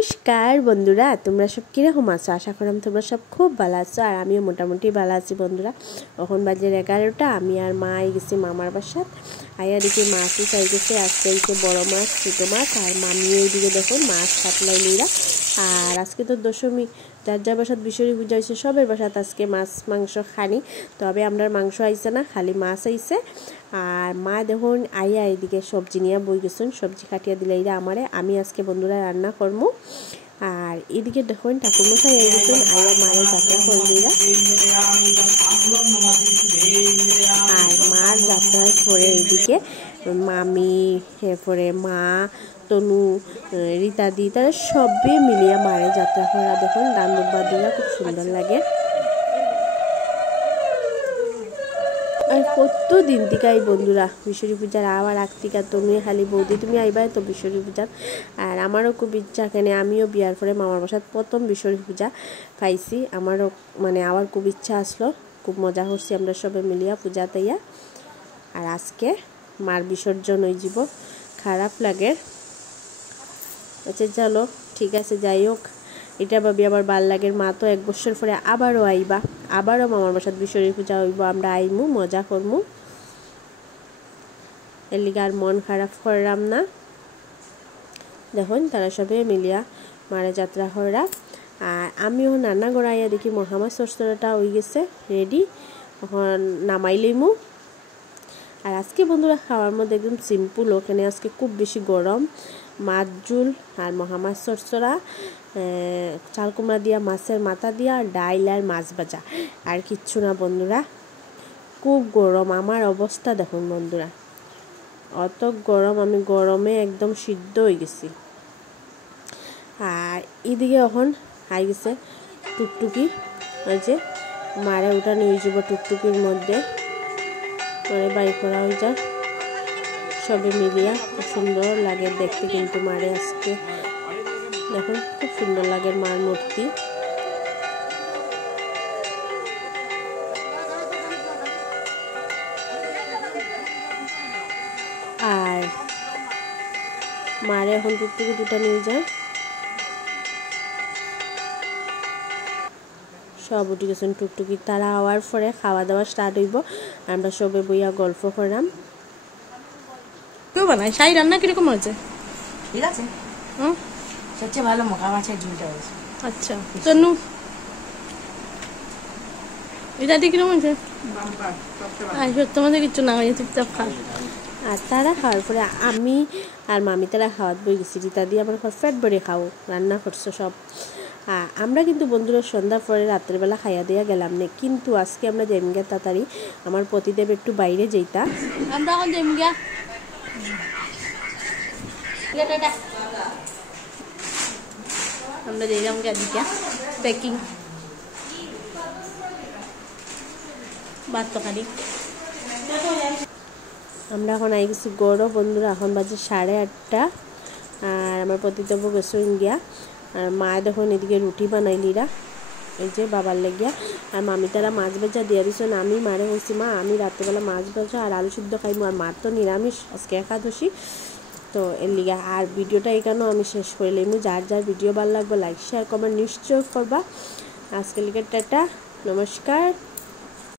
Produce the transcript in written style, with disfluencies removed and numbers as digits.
নমস্কার বন্ধুরা, তোমরা সব কিরকম আছো? আশা করলাম তোমরা সব খুব ভালো আছো, আর আমিও মোটামুটি ভালো আছি বন্ধুরা। এখন বাজে 11টা। আমি আর মা গেছি মামার বাসাত। আয়া দেখি মাছ চাই গেছে, আজকে হয়েছে বড় মাছ, ছোটো মাছ, আর মামিও এইদিকে দেখুন মাছ কাটলাই লইরা। আর আজকে তো দশমী, যার যার বাসাত বিশ্বরী পূজা হয়েছে সবের বাসাত আজকে মাছ মাংস খানি। তবে আমরা মাংস আইছে না, খালি মাছ আইছে। আর মা দেখুন আইয়া এইদিকে সবজি নিয়ে বই গেছেন, সবজি কাটিয়া দিলে এইরা আমারে, আমি আজকে বন্ধুরা রান্না করবো। আর এদিকে দেখুন ঠাকুরমশাই আই গেছেন, আইয়া মারে যাত্রা করবিরা। আর মার যাত্রার পরে এইদিকে মামি, এরপরে মা, তনু, রীতাদি, তারা সবে মিলিয়া মারে যাত্রা করা। দেখুন দান বাদুলা খুব সুন্দর লাগে। আর কত দিন থেকে এই বন্ধুরা বিশ্বরী পূজার আবার আগতিকা তুমি খালি বৌদি তুমি আইবাই তো বিশ্বরী পূজার। আর আমারও খুব ইচ্ছা, কেন আমিও বিয়ার পরে মামার বাসাত প্রথম বিশ্বরী পূজা পাইছি। আমারও মানে আবার খুব ইচ্ছা আসলো, খুব মজা করছি আমরা সবে মিলিয়া পূজা তাইয়া। আর আজকে মার বিসর্জন হয়ে যাব, খারাপ লাগে। আচ্ছা চলো ঠিক আছে, যাই হোক, এটা ভাবি আবার ভাল লাগে। মা তো 1 বছর পরে আবারও আইবা, আবারও মামার বাসাত বিশ্বরী পূজা হইব, আমরা আইমু, মজা করমু। এর লিগে আর মন খারাপ করলাম না। দেখুন তারা সবে মিলিয়া মারা যাত্রা করা। আর আমিও রান্না করাইয়া দেখি মহামাছ চরচড়াটা হয়ে গেছে রেডি, এখন নামাই লইমু। আর আজকে বন্ধুরা খাওয়ার মধ্যে একদম সিম্পল, ওখানে আজকে খুব বেশি গরম, মাছ ঝুল আর মহামাছ চরচড়া, চাল কুমড়া দিয়া মাছের মাথা দিয়া, ডাইল আর মাছ ভাজা, আর কিচ্ছু না বন্ধুরা। খুব গরম, আমার অবস্থা দেখুন বন্ধুরা, অত গরম, আমি গরমে একদম সিদ্ধ হয়ে গেছি। আর এদিকে এখন আই গেছে টুকটুকি, ওই যে মারে ওটা নিয়ে যাব টুকটুকির মধ্যে, পরে বাড়ি করা হয়ে যায় সবে মিলিয়া। খুব সুন্দর লাগে দেখতে কিন্তু মারে আজকে, দেখুন খুব সুন্দর লাগে মার মূর্তি। আর মারে এখন টুকটুকি দুটা নিয়ে যায়, সব উঠে গেছেন টুকটুকি। তারা হওয়ার পরে খাওয়া দাওয়া স্টার্ট হইব, আমরা সবে বইয়া গল্প করলাম। কেউ বানায় শাহী রান্না কিরকম হয়েছে? ঠিক আছে, সবচেয়ে ভালো মকা মাছের ঝুলটা হয়েছে। আচ্ছা তনু, এটা দিয়ে কিরকম হয়েছে? তোমাদের কিচ্ছু না হয়েছে, চুপচাপ খা। আর তারা খাওয়ার পরে আমি আর মামি তারা খাওয়াত বই গেছি, রিতা দিয়ে আমার ফ্যাট ভরে খাও, রান্না করছো সব। আমরা কিন্তু বন্ধুরা সন্ধ্যার পরে রাতের বেলা খাইয়া দিয়া গেলাম না, কিন্তু আজকে আমরা জেমগা তাড়াতাড়ি, আমার পতিদেব একটু বাইরে যেইতা, আমরা এখন জেমগা আমরা যেলাম গাড়িটা প্যাকিং বাদ তো খালি। আমরা এখন আই গেছি গড় বন্ধুরা, এখন বাজে 8:30। আর আমার পতিদেব গেছো ইন্ডিয়া। আর মা দেখুন এদিকে রুটি বানাইলিরা, এই যে বাবার লেগিয়া। আর মামি তারা মাছ ভাজা দিয়ে দিছেন। আমি মারে হয়েছি মা আমি রাত্রেবেলা মাছ ভাজা আর আলু সিদ্ধ খাইমু, আর মার তো নিরামিষ আজকে একাদশী, তো এর লিগা। আর ভিডিওটা এখানেও আমি শেষ করে লইমু। যার যার ভিডিও ভালো লাগবে লাইক শেয়ার কমেন্ট নিশ্চয় করবা। আজকে লিগে টাটা, নমস্কার।